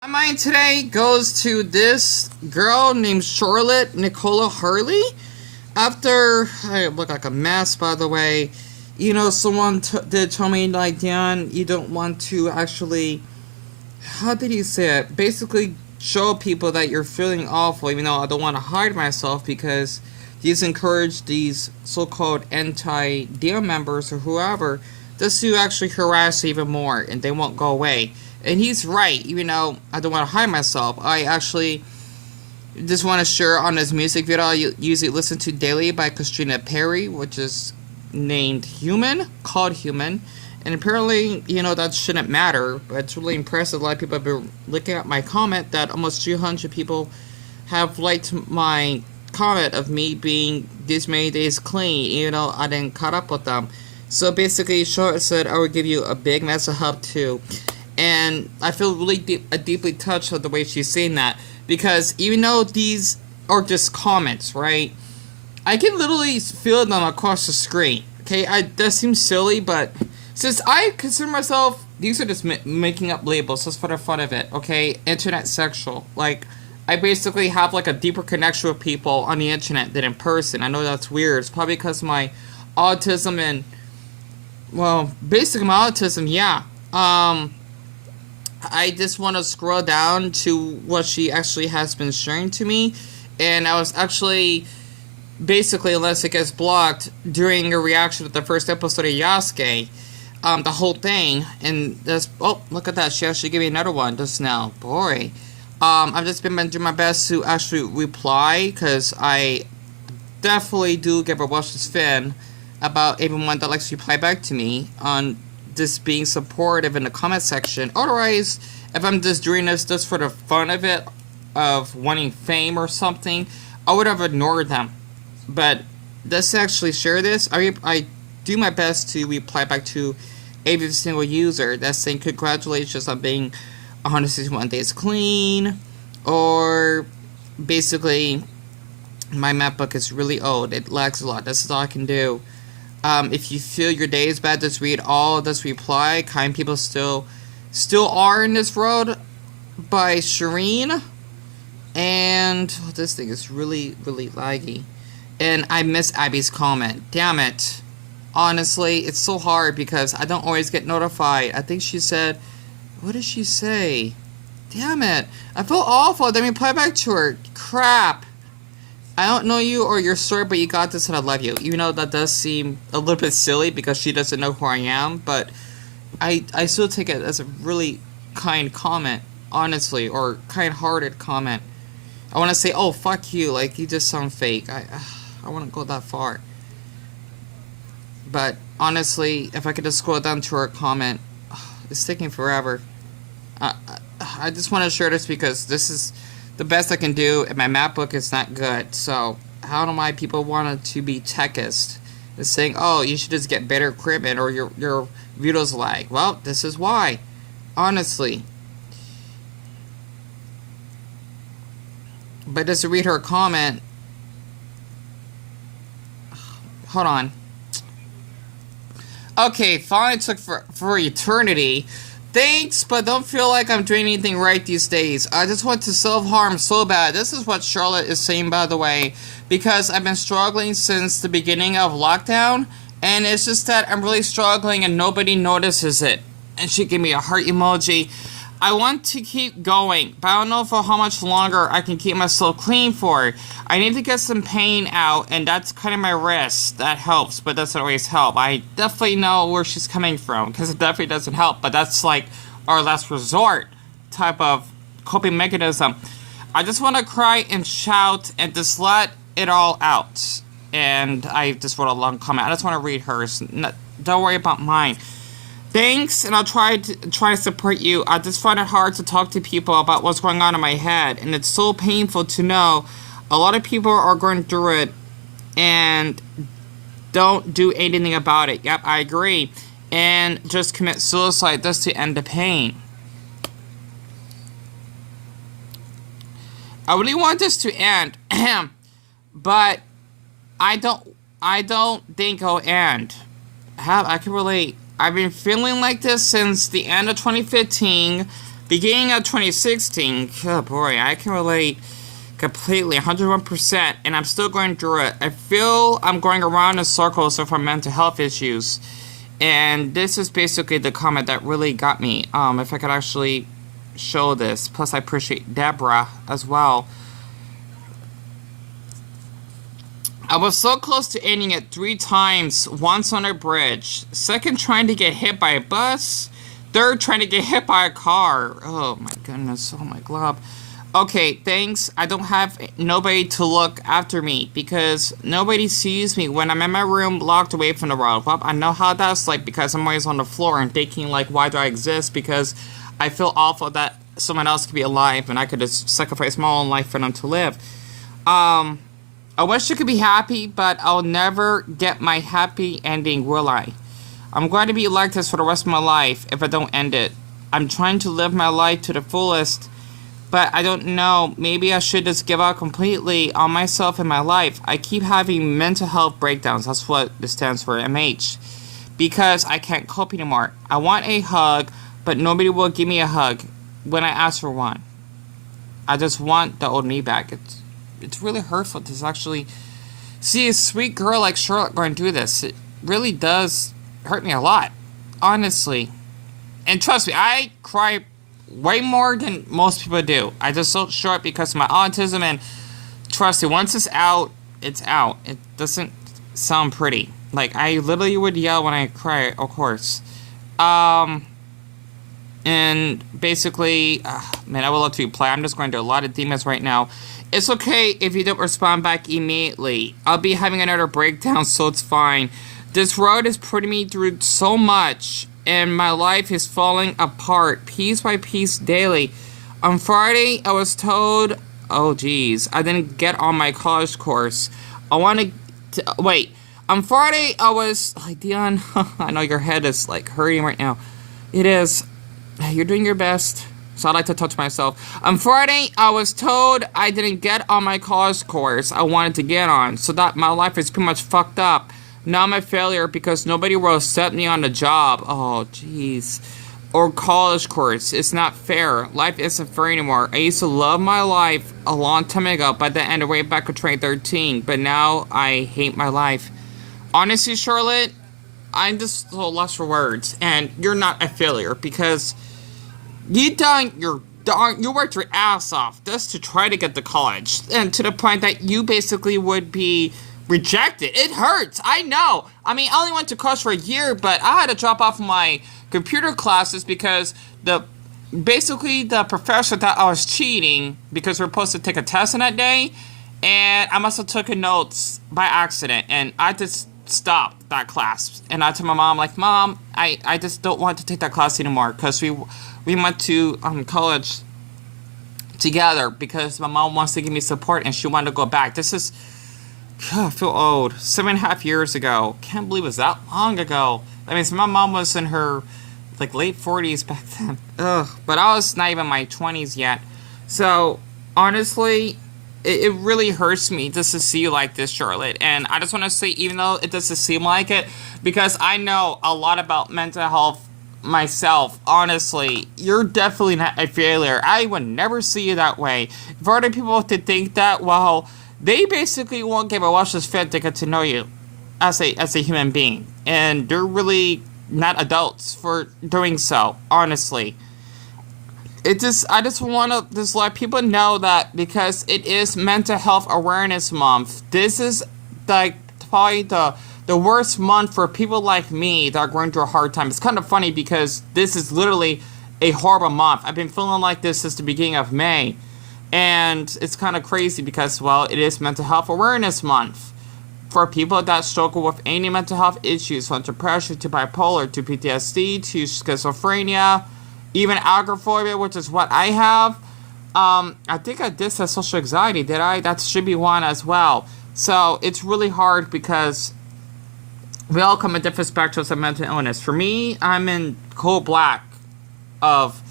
My mind today goes to this girl named Charlotte Nicola Harley. After I look like a mess, by the way, someone did tell me, like, Dan, you don't want to actually, how did he say it? Basically, show people that you're feeling awful, even though I don't want to hide myself because these encourage these so called anti DM members or whoever just to actually harass even more and they won't go away. And he's right, even though I don't want to hide myself. I actually just want to share on his music video I usually listen to daily by Christina Perry, which is named Human, called Human. And apparently, that shouldn't matter, but it's really impressive. A lot of people have been looking at my comment that almost 200 people have liked my comment of me being these many days clean, even though I didn't caught up with them. So basically, Charlotte said I would give you a big mess of help too. And I feel really deeply touched with the way she's saying that. Because even though these are just comments, right? I can literally feel them across the screen. Okay, that seems silly, but since I consider myself, these are just making up labels just for the fun of it, okay? Internet sexual. Like, I basically have like a deeper connection with people on the internet than in person. I know that's weird. It's probably because of my autism and, well, basically my autism, yeah. I just want to scroll down to what she actually has been sharing to me. And I was actually, basically, unless it gets blocked, during a reaction to the first episode of Yasuke, the whole thing. And that's, oh, look at that. She actually gave me another one just now. Boy. I've just been doing my best to actually reply, because I definitely do give a Welsh's fan about everyone that likes to reply back to me on just being supportive in the comment section. Otherwise, if I'm just doing this just for the fun of it, of wanting fame or something, I would have ignored them. But let's actually share this. I do my best to reply back to every single user that's saying congratulations on being 161 days clean, or basically my MacBook is really old, it lags a lot, this is all I can do. If you feel your day is bad, just read all this reply. Kind people still are in this world, by Shireen. And this thing is really, really laggy. And I miss Abby's comment. Damn it. Honestly, it's so hard because I don't always get notified. I think she said, what did she say? Damn it. I feel awful. Let me reply back to her. Crap. I don't know you or your story, but you got this and I love you. Even though that does seem a little bit silly because she doesn't know who I am, but I still take it as a really kind comment, honestly, or kind-hearted comment. I want to say, oh, fuck you, like, you just sound fake. I wouldn't go that far. But, honestly, if I could just scroll down to her comment, it's taking forever. I just want to share this because this is the best I can do, and my MacBook is not good. So, how do my people want to be techist? It's saying, oh, you should just get better equipment or your videos lag. Well, this is why. Honestly. But just to read her comment. Hold on. Okay, finally took for eternity. Thanks, but don't feel like I'm doing anything right these days. I just want to self-harm so bad. This is what Charlotte is saying, by the way, because I've been struggling since the beginning of lockdown, and it's just that I'm really struggling and nobody notices it. And she gave me a heart emoji. I want to keep going, but I don't know for how much longer I can keep myself clean for. I need to get some pain out, and that's kind of my wrist. That helps, but doesn't always help. I definitely know where she's coming from, because it definitely doesn't help, but that's like our last resort type of coping mechanism. I just want to cry and shout and just let it all out. And I just wrote a long comment. I just want to read hers. Don't worry about mine. Thanks, and I'll try to support you. I just find it hard to talk to people about what's going on in my head, and it's so painful to know a lot of people are going through it and don't do anything about it. Yep, I agree. And just commit suicide just to end the pain. I really want this to end, but I don't think it'll end. I can relate. I've been feeling like this since the end of 2015. Beginning of 2016, oh boy, I can relate completely, 101%, and I'm still going through it. I feel I'm going around in circles with my mental health issues, and this is basically the comment that really got me. If I could actually show this, plus I appreciate Deborah as well. I was so close to ending it 3 times, once on a bridge, second trying to get hit by a bus, third trying to get hit by a car. Oh my goodness, oh my glob. Okay, thanks. I don't have nobody to look after me because nobody sees me when I'm in my room locked away from the world. Well, I know how that's like because I'm always on the floor and thinking like, why do I exist? Because I feel awful that someone else could be alive and I could just sacrifice my own life for them to live. I wish I could be happy, but I'll never get my happy ending, will I? I'm going to be like this for the rest of my life if I don't end it. I'm trying to live my life to the fullest, but I don't know. Maybe I should just give up completely on myself and my life. I keep having mental health breakdowns. That's what this stands for, MH. Because I can't cope anymore. I want a hug, but nobody will give me a hug when I ask for one. I just want the old me back. It's really hurtful to actually see a sweet girl like Charlotte going through this. It really does hurt me a lot, honestly. And trust me, I cry way more than most people do. I just don't show it because of my autism, and trust me, once it's out, it's out. It doesn't sound pretty. Like, I literally would yell when I cry, of course. And basically, man, I would love to reply. I'm just going through a lot of demons right now. It's okay if you don't respond back immediately. I'll be having another breakdown, so it's fine. This road is putting me through so much, and my life is falling apart piece by piece daily. On Friday, I was told, oh geez, I didn't get on my college course. I want to, wait. On Friday, I was, like, Dion, I know your head is, like, hurting right now. It is. You're doing your best. So I like to touch myself. On Friday, I was told I didn't get on my college course I wanted to get on, so that my life is pretty much fucked up. Now I'm a failure because nobody will accept me on the job. Oh, jeez. Or college course. It's not fair. Life isn't fair anymore. I used to love my life a long time ago, by the end, way back in 2013, but now I hate my life. Honestly, Charlotte, I'm just so lost for words, and you're not a failure because you worked your ass off just to try to get to college, and to the point that you basically would be rejected. It hurts, I know. I mean, I only went to college for a year, but I had to drop off my computer classes because the professor thought I was cheating because we were supposed to take a test on that day, and I must have taken notes by accident, and I just stopped that class. And I told my mom, like, Mom, I just don't want to take that class anymore because we went to college together because my mom wants to give me support and she wanted to go back. This is, I feel old. 7.5 years ago. Can't believe it was that long ago. I mean, so my mom was in her, like, late 40s back then. Ugh. But I was not even in my 20s yet. So, honestly, it really hurts me just to see you like this, Charlotte. And I just want to say, even though it doesn't seem like it, because I know a lot about mental health myself, honestly, you're definitely not a failure. I would never see you that way. For other people to think that, well, they basically won't give a watchless fit to get to know you as a human being. And they're really not adults for doing so, honestly. I just want to just let people know that because it is Mental Health Awareness Month, this is like probably the worst month for people like me that are going through a hard time. It's kind of funny because this is literally a horrible month. I've been feeling like this since the beginning of May. And it's kind of crazy because, well, it is Mental Health Awareness Month. For people that struggle with any mental health issues, from depression to bipolar to PTSD to schizophrenia, even agoraphobia, which is what I have. I think I did say social anxiety, did I? That should be one as well. So it's really hard because we all come in different spectrums of mental illness. For me, I'm in cold black of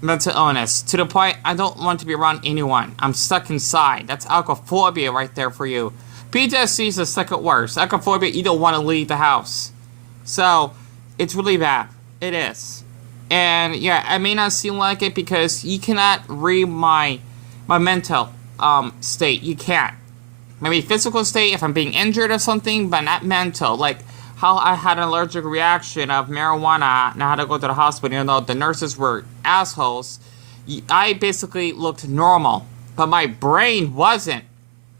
mental illness to the point I don't want to be around anyone. I'm stuck inside. That's agoraphobia right there for you. PTSD is the second worst. Agoraphobia, you don't want to leave the house. So it's really bad. It is. And yeah, I may not seem like it because you cannot read my mental state. You can't. Maybe physical state if I'm being injured or something, but not mental. Like how I had an allergic reaction of marijuana and I had to go to the hospital, even though the nurses were assholes. I basically looked normal, but my brain wasn't.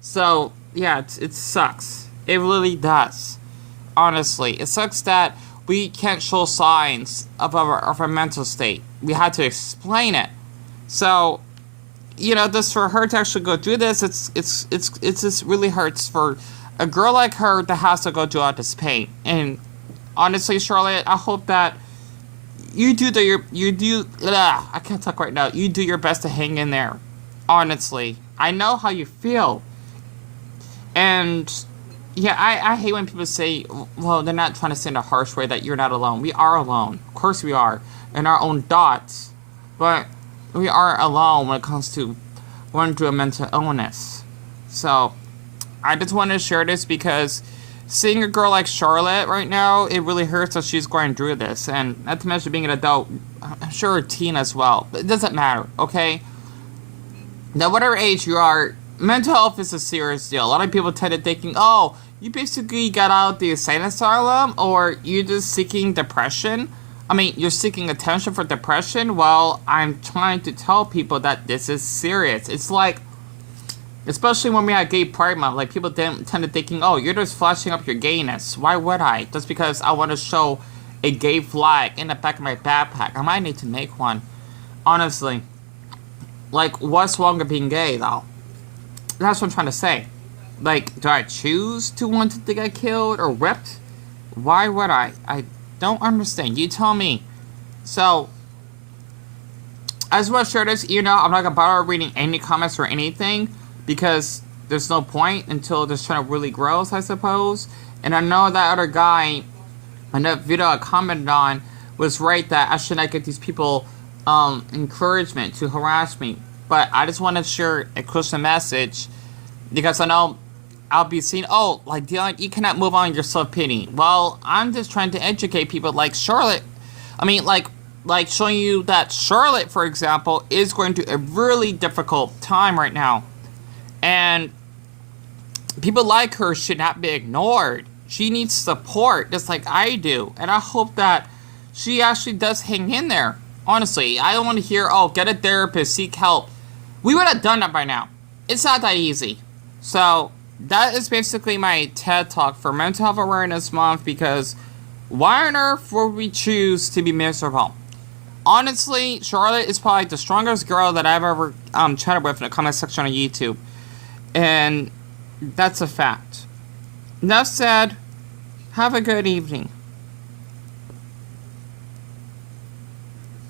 So yeah, it sucks. It really does. Honestly, it sucks that we can't show signs of our mental state. We had to explain it. So, you know, just for her to actually go through this, it's just really hurts for a girl like her that has to go through all this pain. And honestly, Charlotte, I hope that you do. I can't talk right now. You do your best to hang in there. Honestly, I know how you feel. And yeah, I hate when people say, well, they're not trying to say in a harsh way that you're not alone. We are alone. Of course we are. In our own thoughts. But we are alone when it comes to going through a mental illness. So, I just wanted to share this because seeing a girl like Charlotte right now, it really hurts that she's going through this. And not to mention being an adult, I'm sure a teen as well. But it doesn't matter, okay? Now, whatever age you are, mental health is a serious deal. A lot of people tend to thinking, oh, you basically got out of the insane asylum, or you're just seeking depression. I mean, you're seeking attention for depression. Well, I'm trying to tell people that this is serious. It's like, especially when we had Gay Pride Month, like people tend to thinking, oh, you're just flashing up your gayness. Why would I? Just because I want to show a gay flag in the back of my backpack. I might need to make one. Honestly. Like, what's wrong with being gay, though? That's what I'm trying to say. Like, do I choose to want to get killed or whipped? Why would I? I don't understand. You tell me. So, I just want to share this. You know, I'm not going to bother reading any comments or anything because there's no point until this channel really grows, I suppose. And I know that other guy in that video I commented on was right that I should not get these people encouragement to harass me. But I just want to share a Christian message because I know I'll be seen, oh, like, Dylan, you cannot move on your self-pity. Well, I'm just trying to educate people like Charlotte. I mean, like showing you that Charlotte, for example, is going through a really difficult time right now. And people like her should not be ignored. She needs support, just like I do. And I hope that she actually does hang in there. Honestly, I don't want to hear, oh, get a therapist, seek help. We would have done that by now. It's not that easy. So, that is basically my TED Talk for Mental Health Awareness Month because why on earth would we choose to be miserable? Honestly, Charlotte is probably the strongest girl that I've ever chatted with in the comment section on YouTube. And that's a fact. Enough said. Have a good evening.